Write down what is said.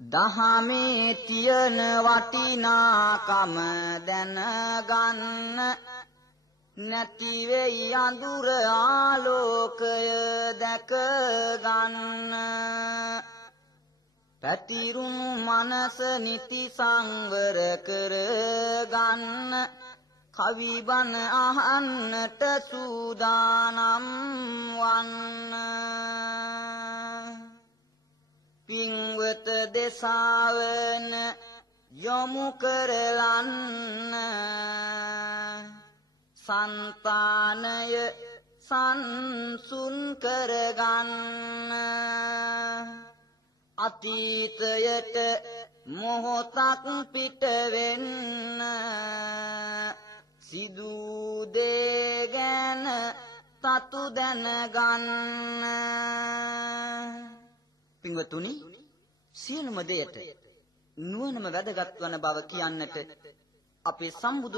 දහමේ තියන වටිනාකම දැනගන්න නැති වෙයි අඳුර ආලෝකය දැක ගන්න පැතිරුණු මනස නිති සංවර කර ගන්න කවි බණ අහන්නට සූදානම් වන්න පින්වත දෙසාවන යොමු කරලන්න සංතානය සංසුන් කරගන්න අතීතයට මොහොතක් පිට වෙන්න සිදු දේ ගැන තතු දැනගන්න පින්වතුනි සියලුම දෙයට නුවණම වැදගත් වන බව කියන්නට අපේ සම්බුදු